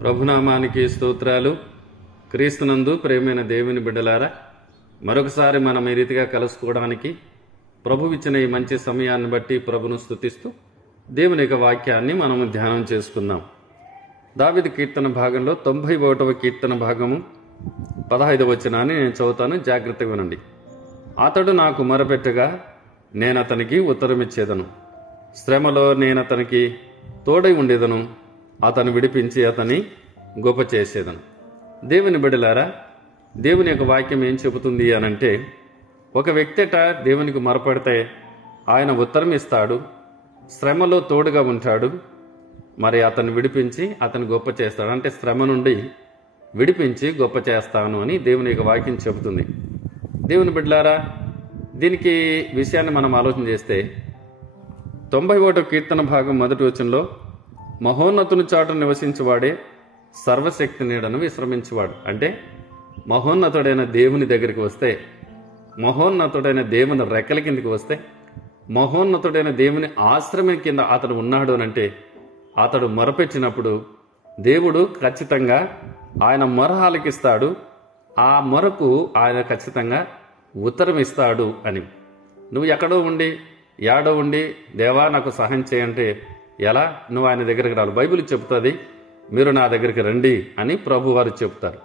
ప్రభునామానికి స్తోత్రాలు. క్రీస్తునందు ప్రేమైన దేవుని బిడ్డలారా, మరొకసారి మనం ఈ రీతిగా కలుసుకోవడానికి ప్రభువిచ్చిన ఈ మంచి సమయాన్ని బట్టి ప్రభును స్తుతిస్తూ దేవుని యొక్క వాక్యాన్ని మనము ధ్యానం చేసుకుందాం. దావీదు కీర్తన భాగంలో 91వ కీర్తన భాగము 15వ వచనాన్ని నేను చదువుతాను, జాగ్రత్తగా వినండి. అతడు నాకు మొరపెట్టగా నేను అతనికి ఉత్తరమిచ్చేదను, శ్రమలో నేను అతనికి తోడై ఉండేదను, అతను విడిపించి అతని గొప్ప చేసేదను. దేవుని బిడ్డలారా, దేవుని యొక్క వాక్యం ఏం చెబుతుంది అనంటే, ఒక వ్యక్తిట దేవునికి మొరపెడితే ఆయన ఉత్తరం ఇస్తాడు, శ్రమలో తోడుగా ఉంటాడు, మరి అతను విడిపించి అతను గొప్ప చేస్తాడు. అంటే శ్రమ నుండి విడిపించి గొప్ప చేస్తాను అని దేవుని యొక్క వాక్యం చెబుతుంది. దేవుని బిడ్డలారా, దీనికి విషయాన్ని మనం ఆలోచన చేస్తే 91వ కీర్తన భాగం మొదటి వచనంలో, మహోన్నతుని చాటు నివసించువాడే సర్వశక్తి నీడను విశ్రమించువాడు. అంటే మహోన్నతుడైన దేవుని దగ్గరికి వస్తే, మహోన్నతుడైన దేవుని రెక్కల కిందకి వస్తే, మహోన్నతుడైన దేవుని ఆశ్రమం కింద అతడు ఉన్నాడు అనంటే, అతడు మొరపెచ్చినప్పుడు దేవుడు ఖచ్చితంగా ఆయన మొర ఆలకిస్తాడు, ఆ మొరకు ఆయన ఖచ్చితంగా ఉత్తరం ఇస్తాడు అని. నువ్వు ఎక్కడో ఉండి యాడో ఉండి దేవా నాకు సహాయం చేయంటే ఎలా? నువ్వు ఆయన దగ్గరికి రావాలి. బైబిల్ చెప్తుంది, మీరు నా దగ్గరికి రండి అని ప్రభువారు చెప్తారు,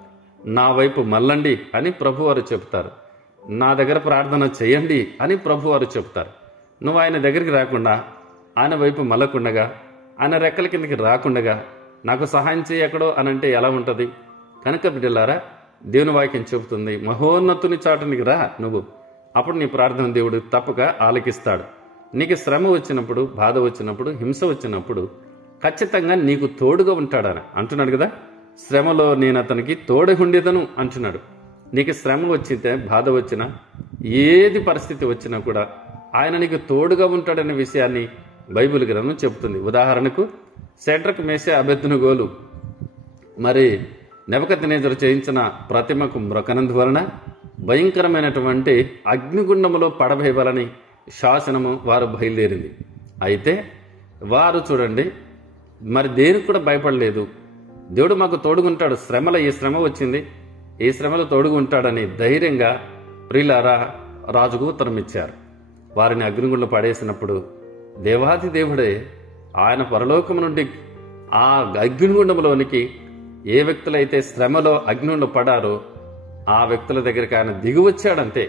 నా వైపు మళ్ళండి అని ప్రభువారు చెప్తారు, నా దగ్గర ప్రార్థన చేయండి అని ప్రభువారు చెప్తారు. నువ్వు ఆయన దగ్గరికి రాకుండా, ఆయన వైపు మళ్ళకుండగా, ఆయన రెక్కల కిందకి రాకుండగా నాకు సహాయం చేయి ఎక్కడో అనంటే ఎలా ఉంటుంది? కనుక బిడ్డలారా, దేవుని వాక్యం చెబుతుంది, మహోన్నతుని చాటునికి రా నువ్వు, అప్పుడు నీ ప్రార్థన దేవుడు తప్పక ఆలకిస్తాడు. నీకు శ్రమ వచ్చినప్పుడు, బాధ వచ్చినప్పుడు, హింస వచ్చినప్పుడు ఖచ్చితంగా నీకు తోడుగా ఉంటాడని అంటున్నాడు కదా. శ్రమలో నేను అతనికి తోడు ఉండేదను అంటున్నాడు. నీకు శ్రమ వచ్చితే, బాధ వచ్చినా, ఏది పరిస్థితి వచ్చినా కూడా ఆయన నీకు తోడుగా ఉంటాడనే విషయాన్ని బైబిల్ గ్రంథం చెబుతుంది. ఉదాహరణకు షడ్రకు మేషకు అబేద్నెగోలు మరి నెబుకద్నెజరు చేయించిన ప్రతిమకు మ్రొకనందువలన భయంకరమైనటువంటి అగ్నిగుండములో పడవేయవలని శాసనము వారు బయలుదేరింది. అయితే వారు చూడండి, మరి దేనికి కూడా భయపడలేదు. దేవుడు మాకు తోడుగుంటాడు, శ్రమలో ఈ శ్రమ వచ్చింది, ఈ శ్రమలో తోడుగుంటాడని ధైర్యంగా ప్రియులారా రాజుకు ఉత్తరం ఇచ్చారు. వారిని అగ్నిగుండంలో పడేసినప్పుడు దేవాది దేవుడే ఆయన పరలోకము నుండి ఆ అగ్నిగుండంలోనికి ఏ వ్యక్తులైతే శ్రమలో అగ్నిగుండంలో పడారో ఆ వ్యక్తుల దగ్గరికి ఆయన దిగి వచ్చాడంతే.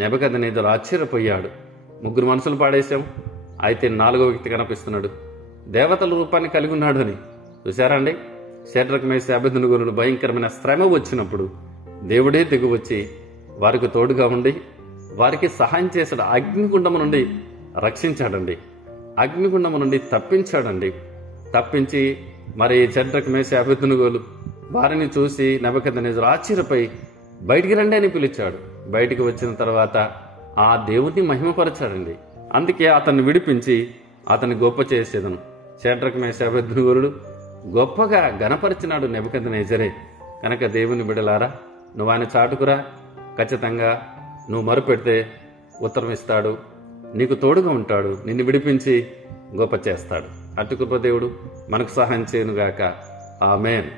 నెబుకద్నెజరు ఆశ్చర్యపోయాడు. 3 మనుషులు పాడేశాం, అయితే 4వ వ్యక్తి కనిపిస్తున్నాడు, దేవతల రూపాన్ని కలిగి ఉన్నాడు అని. చూశారా అండి? షడ్రకు మేషకు అబేద్నెగోలు భయంకరమైన శ్రమ వచ్చినప్పుడు దేవుడే దిగి వచ్చి వారికి తోడుగా ఉండి వారికి సహాయం చేశాడు. అగ్నిగుండము నుండి రక్షించాడండి, అగ్నిగుండము నుండి తప్పించాడండి. తప్పించి మరి షడ్రకు మేషకు అబేద్నెగోలు వారిని చూసి నెబుకద్నెజరు ఆశ్చర్యపోయి బయటికి రండి అని పిలిచాడు. బయటికి వచ్చిన తర్వాత ఆ దేవుణ్ణి మహిమపరచాడండి. అందుకే అతన్ని విడిపించి అతన్ని గొప్ప చేసేదను. షడ్రకు మేషకు అబేద్నెగోలు గొప్పగా గణపరిచినాడు నెబుకద్నెజరే. కనుక దేవుని బిడ్డలారా, నువ్వు ఆయన చాటుకురా, ఖచ్చితంగా నువ్వు మొరపెడితే ఉత్తరం ఇస్తాడు, నీకు తోడుగా ఉంటాడు, నిన్ను విడిపించి గొప్ప చేస్తాడు. అటు కృప దేవుడు మనకు సహాయం చేయనుగాక. ఆమేన్.